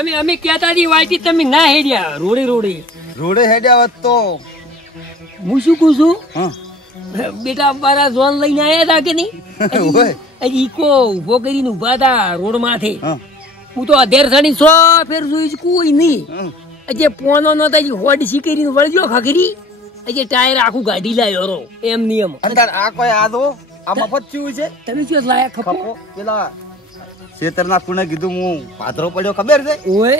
તમે અમે કહેતા હતી વાયટી તમે ના હેડ્યા રોડે હેડ્યા હોત તો હું શું કહું છું હા બેટા મારા જોન લઈને આયા હતા કે નહીં ઓય ઈકો ઉભો કરીને ઉભા હતા રોડ માથે હા હું તો અધેરસાની 100 ફેર જોઈ કોઈ નહીં જે પોનો નતા હોડસી કરીને વળજો ખખરી જે ટાયર આખું ગાડી લાયો રો એમ નિયમ અંતર આ કોઈ આદો આ મફત ચીવું છે તમે શું લાયા ખપો પેલા શેતરના પુણે કીધું હું પાથરો પડ્યો ખબર છે ઓય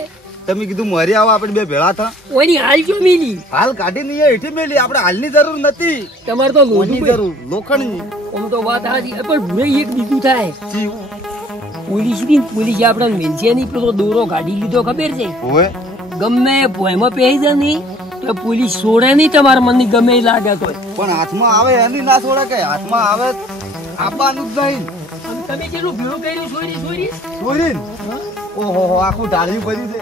તમે કીધું મરી આવો આપણે બે ભેળા થા ઓની હાલ જો મિલી હાલ કાઢી નહીં એઠી મેલી આપણે હાલની જરૂર નથી તમારે તો લોહી જરૂર લોખંડની ઓમ તો વાત હાજી પણ ભૂરે એક બીજું થાય જીવ પોલીસ આપણે મેલશે નહીં પેલો દોરો ગાડી લીધો ખબર છે ઓય ગમે ભોયમાં પહેરી જાય નહીં તો પોલીસ છોડે નહીં તમારા મનની ગમે એ લાગે તો પણ હાથમાં આવે એની ના છોડે કે હાથમાં આવે આપવાનું જ નહીં તમે જેટલું ભેળું કર્યું ચોરી ઓહો આખું ઢાળ્યું પડ્યું છે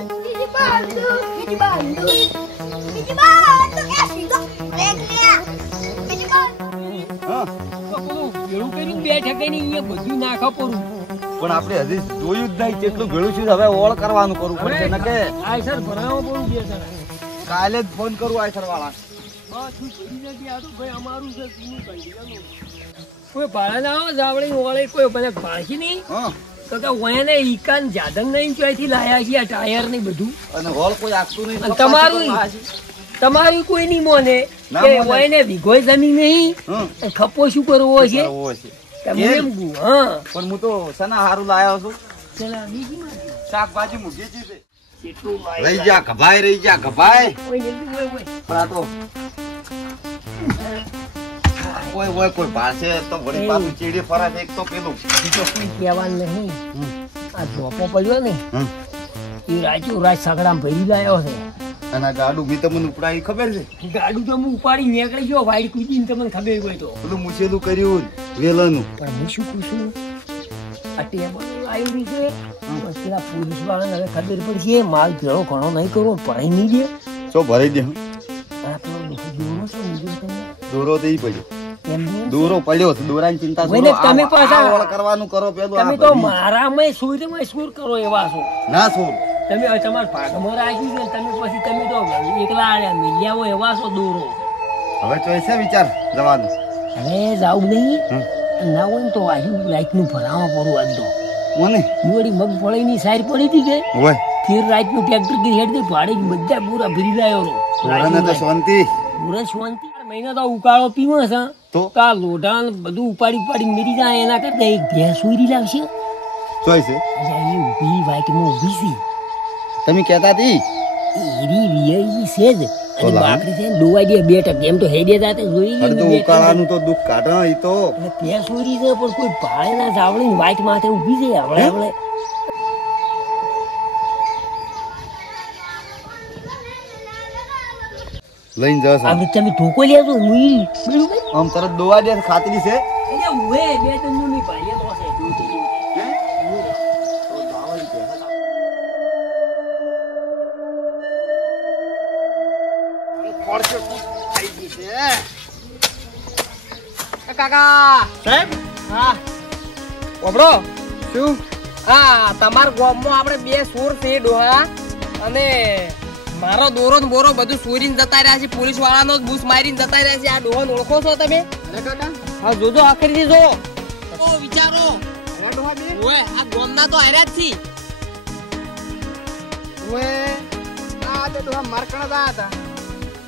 બધું નાખા પડું પણ આપણે હજી જોયું જ નહીં કેટલું ભેળું છે હવે ઓળ કરવાનું કરવું પડશે ને કે આ સર ભરાવો પડું છે સર કાલે જ ફોન કરું આ સર વાળા અમારું છે કોઈ ભાડા ના આવે જાવડી ઓળે કોઈ બધા ભાળશે નહીં તો કે વયને ઈકાન જાદન નહીં ચોથી લાયા છે આ ટાયર ને બધું અને હોલ કોઈ આપતું નહીં તમારું કોઈ નહીં મોને કે વયને વિઘોય જમીન નહીં ખપ્પો શું કરવો છે પણ હું તો સના હારું લાયો છું શાકભાજી મૂકી છે રહી જા ગભાઈ પણ આ તો ઓય કોઈ ભાષે તો વળી પાછું ચીડી ફરા છે એક તો પેલું બીજો કોઈ કહેવાનું નહીં આ ધોપો પડ્યો ને એ રાજ સગડામાં ભરી લાયો છે અને ગાડું બી તમને ઉપડાવી ખબર છે ગાડું તો હું ઉપાડી નીકળી ગયો વાઈડ કૂદીને તમને ખબર હોય તો પેલું મુસેલું કર્યું વેલાનું પણ હું શું પૂછું આ ટેબલ આવ્યું છે પેલા પોલીસ વાળાને હવે ખબર પડશે માલ ભેળો ઘણો નહીં કરવો ભરાઈ નહીં દે શું ભરાઈ દે દોરો તો ઈ પડ્યો દોરો પડ્યો દોરાની ચિંતા તમે પાછા કરવાનું કરો પેલું તમે તો મારામાં સુર કરો એવા છો ના સુર તમે તમારા ભાગમાં રાખી છે તમે પછી તમે તો એકલા મિલ્યા હોય એવા છો દોરો હવે ચોઈસે વિચાર જવાનું હવે જાવ નહીં ના હોય ને તો આજુ લાઈટ નું ભરાવા પડું આજ તો કોને વળી મગફળી ની સાઈડ પડી હતી કે હોય ફેર રાત નું ટ્રેક્ટર કે હેડ દે ભાડે બધા પૂરા ભરી લાયો રો તો શાંતિ પૂરા શાંતિ મહિના તો ઉકાળો પીવો છે તો કા લોઢા બધું ઉપાડી મેરી જાય એના કરતા એક ભેંસ ઉરી લાવશે ચોઈસે એ ઊભી વાઈટ માં ઊભી છે તમે કહેતા હતી એરી રિયઈ છે જ અને બાકરી છે દોવાઈ દે 2 ટક એમ તો હેડે જાતે જોઈ લે તો ઉકાળાનું તો દુખ કાઢે ઈ તો અને ભેંસ ઉરી છે પણ કોઈ ભાળે ના જાવણી વાઈટ માથે ઊભી છે આપણે લઈને જસ આ તમે ઠોકો લેજો મુઈ આમ તરત દોવા દે ખાતરી છે એટલે ઓએ બે તન્નુ ની ભાઈએ તો છે કાકા સાહેબ હા ઓબળો શું હા તમાર ગામમાં આપણે બે સુર છે ડોહા અને મારો દોરો ને બોરો બધું સુરીને જતા રહ્યા છે પોલીસ વાળાનો બૂસ મારીને જતા રહ્યા છે આ ડોહાને ઓળખો છો તમે હા જોજો આખરી જો ઓ વિચારો ઓએ આ ગામના તો હાર્યા જ છે ઓએ આ તો ડોહા મારકણા હતા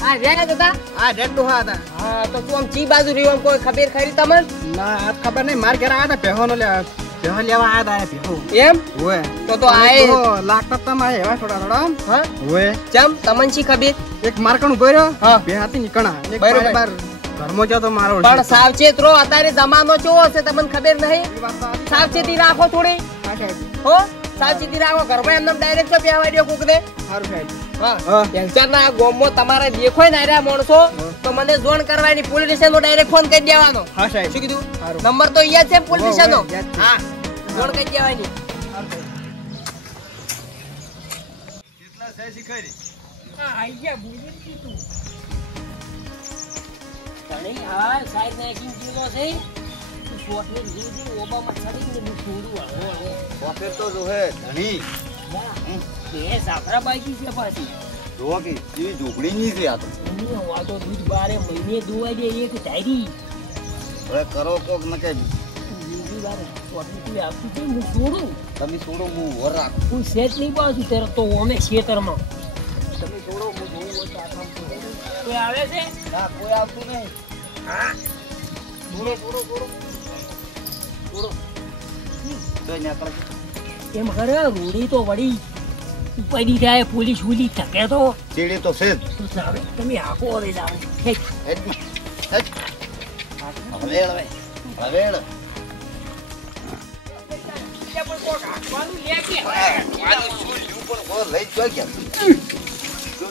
આ રેડ હતા આ રેડ ડોહા હતા હા તો તું આમ ચી બાજુ રહ્યો આમ કોઈ ખબર ખરી તમને ના આ ખબર નહીં માર ઘરે આયા હતા પહેવાનો પહેવા લેવા આયા હતા પહેવો એમ ઓએ તો આય લાગતા તમારે એવા થોડા હા ઓએ ચમ તમને શી ખબર એક મારકણ ઉભો રહ્યો હા બે હાથી નીકણા એક બાર ઘરમો જો તો મારો પણ સાવચેત રહો અત્યારે જમાનો કેવો છે તમને ખબર નહીં સાવચેતી રાખો થોડી હો સાવચેતી રાખો ઘરમાં એમને ડાયરેક્ટ પહેવા દો કોક ને સારું સાહેબ હા ટેન્શન ના ગોમમાં તમારે દેખોય ને આર્યા માણસો તો મને જોણ કરવાની પોલીસ સ્ટેશન નો ડાયરેક્ટ ફોન કરી દેવાનો હા સાહેબ શું કીધું નંબર તો અહીંયા છે પોલીસ સ્ટેશન નો હા જોણ કરી દેવાની કેટલા છે શીખાઈ હા આઈ ગયા બોલી કીધું તને આ સાઈડ નાખીને જીલો છે સોટને જીદી ઓબામાં ચડીને બી છોડું આવે ઓફર તો જો હે ધણી બે સાફરા બાકી છે પાછી. જો કે કેવી ઝૂંપડીની છે આ તો. આ તો દૂધ 12 મહિને દોવાઈ દે એક ધારી. હવે કરો કોક ન કે બીજી વાર ચોકલેટ આપી દે હું છોડું. તમે છોડો હું વર રાખું. હું સેટ નહીં પાછું ત્યારે તો અમે ખેતરમાં. તમે છોડો હું જોઉં હોય તો આ કામ કરું. કોઈ આવે છે? ના કોઈ આવતું નહીં. હા છોડો છોડો છોડો છોડો તો અહીંયા કરે. એમ કરે રોડી તો વળી પડી જાય પોલીસ ઉલી થકે તો ચીડી તો છે જ. સાહેબ તમે આખો હવે જાવ હવે હવે હવે લઈ જ જોઈ ગયા.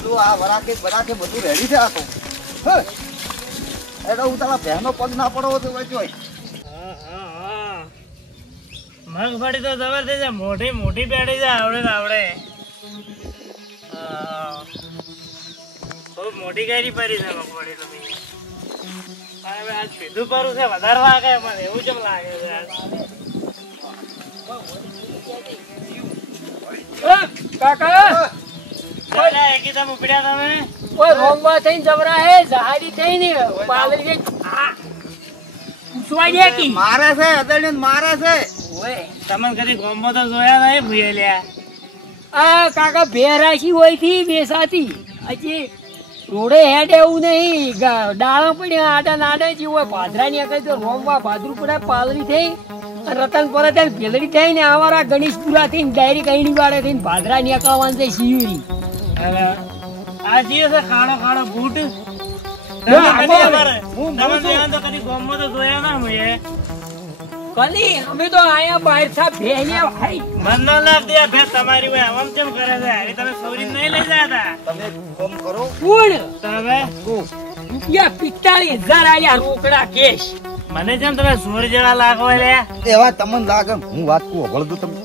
જો આ વરાકે બરાકે બધું રેડી છે આ તો. એટલે હું તારા બહેનો પગ ના પડો તો જોઈ. મગફળી તો જબરદસ્ત છે, મોટી મોટી પેડી છે, આવડે ને આવડે. બહુ મોટી કેરી પડી છે મગફળી તો. હવે આજ પીધું પરું છે વધારે લાગે મને એવું કેમ લાગે છે આજ? કાકા દાદા એકદમ ઉપડ્યા તમે. ઓય રોંગવા થઈને જબરા હે જહારી થઈને પાલરી દે આ પૂછવા દે કી મારે છે અદળને મારે છે. ઓય તમને કદી ગોમમાં તો જોયા નહીં ભૂયેલ્યા. આ કાકા ભેરાશી હોય થી બેસાતી હજી રોડે હેડ એવું નહીં ડાળા પડ્યા આડા નાડા જે હોય ભાદરા ની આગળ તો રોમવા ભાદરું પડે પાલરી થઈ રતન પર ત્યાં ભેલડી થઈ ને અમારા ગણેશપુરા થઈને ડાયરી કઈની વાળે થઈને ભાદરા ની અકાવાન છે શિયુરી. આ જીએ છે ખાડો ખાડો બૂટ. કદી ગોમમાં તો જોયા ના હોય. કલી અમે તો આયા બહાર થા ભેણ્યા ભાઈ મન ન લાગતી આ ભેંસ તમારી હોય આમ કેમ કરે છે? એ તમે સોરી નહીં લઈ જતા તમે કોમ કરો. કોણ તમે રૂપિયા 45,000 આયા રોકડા કેશ. મને જેમ તમે સોરી જેવા લાગો લે. એવા તમને લાગે હું વાત કહું હળ દો તમે.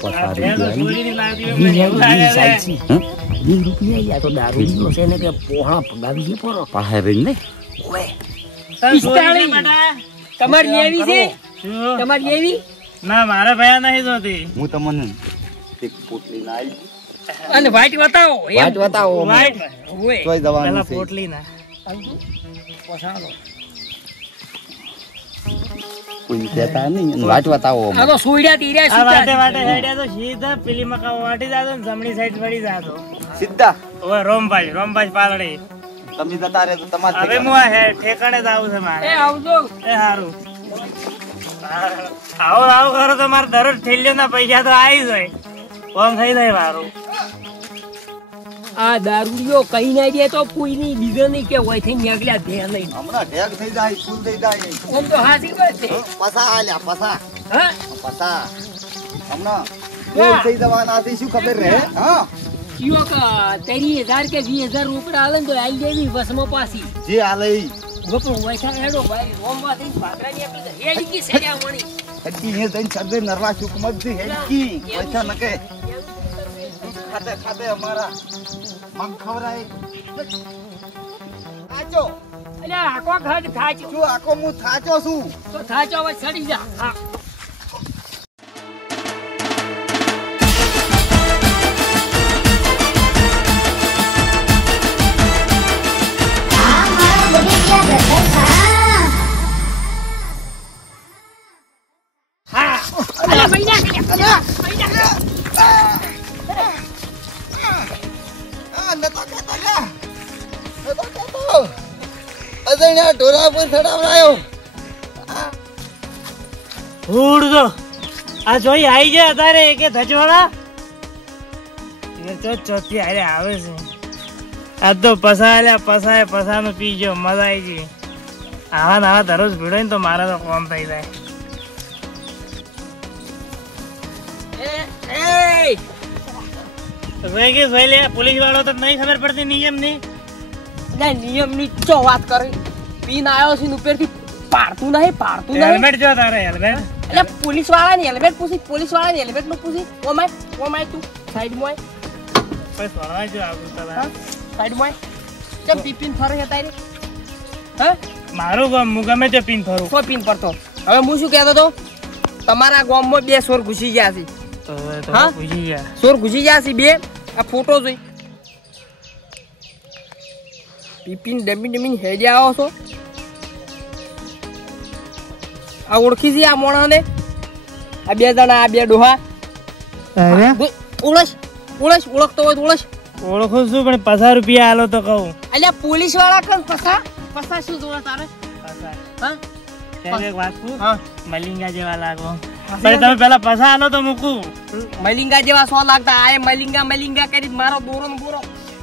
સોરી ની લાગી મને એવું લાગે છે. 20 રૂપિયા યા તો દારૂ લીધો છે ને કે પોહા પગાવી છે પર પાસે રહી ને ઓએ તમે સોરી ને બેટા તમારી લેવી છે? શું? તમારી લેવી? ના મારે ભયા નહીં જોતી. હું તમને એક પોટલી ના આવી. અને વાઈટ બતાવો વાત બતાવો. વાઈટ ઓએ તોય દવાનું પેલા છે. પોટલી ના પછાડો કોઈ કહેતા નહીં વાત બતાવો. આ તો સોયડા તીર્યા આ વાટે સુતા વાટે હેડ્યા તો સીધા પેલી મકા વાટી જાતો ને જમણી સાઈડ વળી જાતો. સીધા ઓય રોમભાઈ પાલડી. તમે જતા રહે તો તમારે હવે હું આ ઠેકાણે જ આવું છે મારે. એ આવજો એ હારું આવો કરો તો મારે દરરોજ થેલીઓ ના પૈસા તો આવી જાય કોમ થઈ જાય મારું. આ દારૂડિયો કઈ ના દે તો કોઈ ની બીજો નહીં કે હોય થઈ નીકળ્યા ધ્યાન નહીં હમણાં ઢેક થઈ જાય ફૂલ થઈ જાય. ઓમ તો હાસી વાત છે પસા આલ્યા પસા હા પસા હમણાં ફૂલ થઈ જવાના છે શું ખબર રહે. હા કયો કા 30,000 કે 20,000 રોકડા આલે ને તો આઈ દેવી વસમાં પાછી જે હાલે ઈ ગોપો વૈસા હેડો ભાઈ રોમવા થઈ ભાગરા ની આપી દે હેડી કી સેડ્યા મણી હડકી હે જઈને સરદે નરવા ચૂક મત થી હેડકી પૈસા નકે ખાતે ખાતે અમારા મગ ખવરાય આચો. અલ્યા આકો ઘાટ થાચો શું આકો હું થાચો છું. તો થાચો હવે સડી જા હા ઢોરા પર ચડાવરાયો. ફૂડ તો આ જોઈ આવી જાય તારે કે ધજવાળા ચોથી આરે આવે છે. આ તો પસાનું પીજો મજા આવી ગઈ. આવા દરરોજ ભીડો ને તો મારા તો કોમ થઈ જાય. પોલીસ વાળો તો નહીં ખબર પડતી નિયમ ની. નિયમ ની ચો વાત કરી પીન આવ્યો છે ઉપરથી પાડતું નહીં હેલ્મેટ જો તારે હેલ્મેટ એટલે પોલીસ વાળા ની હેલ્મેટ નું પૂછી ઓમાય તું સાઈડ માં કોઈ સોળવા જો આવું તારા સાઈડ માં કેમ પીપીન ફરે છે તારી હા મારું ગામ હું ગમે તે પીન ફરું. સો પીન પડતો હવે હું શું કહેતો તો તમારા ગામમાં 2 સોર ઘૂસી ગયા છે હા ચોર ઘૂસી ગયા છે બે આ ફોટો જોઈ પીપીન ડમી ડમી હેડે આવો છો આ ઓળખી છે આ મોણાને આ બે જણા આ બે ડોહા ઓળખ ઓળખતો હોય તો ઓળખું છું પણ 50 રૂપિયા આલો તો કહું અલ્યા પોલીસ વાળા કન પસા શું જોવા તારે હા એક વાત કહું મલિંગા જેવા લાગો પણ તમે પેલા પૈસા આલો તો મૂકું મલિંગા જેવા સો લાગતા આ મલિંગા કરી મારો દોરો ને બોરો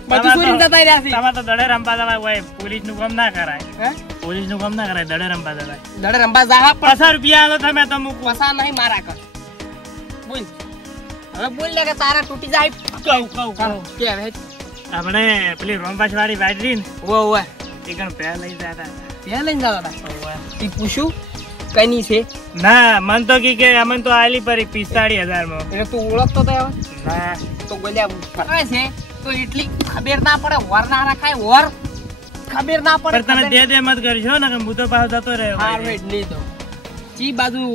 બધું ચોરી જતા રહ્યા છે તમારે તો દડે રંપા જવાય હોય પોલીસ નું કામ ના કરાય હે પોલીસ નું કામ ના કરાય દડે રંપા જવાય દડે રંપા જા 50 રૂપિયા આલો તમે તો મૂકું પસા નહીં મારા કર બોલ હવે બોલ લે કે તારા તૂટી જાય કહું કે હવે આપણે પેલી રોમપાસ વાળી બાજરી ને ઓય એકણ પે લઈ જતા ત્યાં લઈને જતા ઈ પૂછું કઈની છે ના મન તો કી કે અમન તો આલી પર 45000 માં એટલે તું ઓળખતો તો હવે ના તો ગોલ્યા ફરવે છે તો એટલી ખબર ના પડે વર ના રાખાય વર ખબર ના પડે તમે દે મત કરજો ને કે હું તો પાછો જતો રહ્યો હાર વેટ નહીં તો ચી બાજુ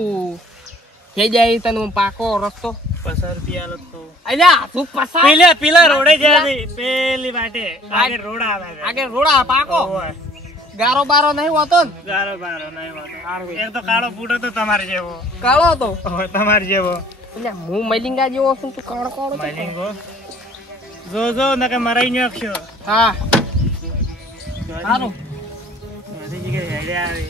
કે જાય તને પાકો રસ્તો 50 રૂપિયા આલો તો અલ્યા તું પસા પેલા રોડે જાય પેલી વાટે આગળ રોડ આવે આગળ રોડા પાકો ગારો બારો નહીં હોતો ને ગારો બારો નહીં હોતો એક તો કાળો ફૂટો તો તમારે જેવો કાળો તો તમારે જેવો એટલે હું મલિંગા જેવો છું તું કાળો કાળો મલિંગો જો નકે મરાઈ ન્યો અક્ષો હા સારું બધી જગ્યાએ હેડે આવે